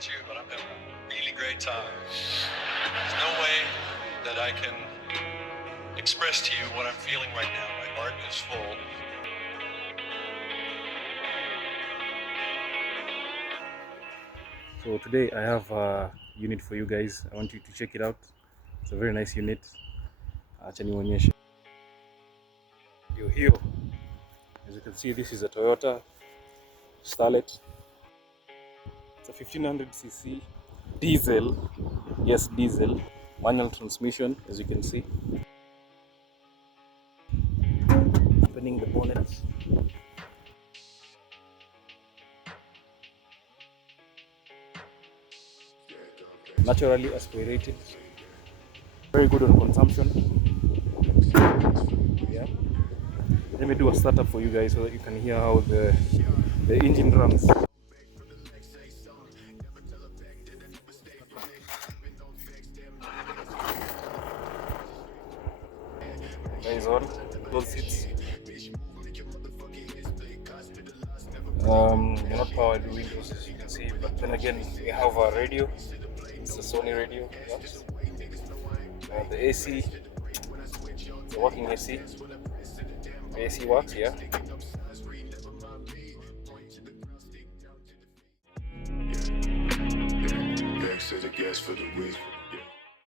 about you, but I'm having a really great time. There's no way that I can express to you what I'm feeling right now. My heart is full. So today I have a unit for you guys. I want you to check it out. It's a very nice unit. Acha nionyeshe. Here. As you can see, this is a Toyota Starlet. It's a 1500cc diesel. Yes, diesel. Manual transmission, as you can see. Opening the bonnet. Naturally aspirated. Very good on consumption. Yeah. Let me do a startup for you guys so that you can hear how the engine runs. Guys on close seats. You're not powered windows, as you can see, but then again we have a radio. It's a Sony radio. The AC, it's a working AC. The AC works, yeah. Back to the gas for the week.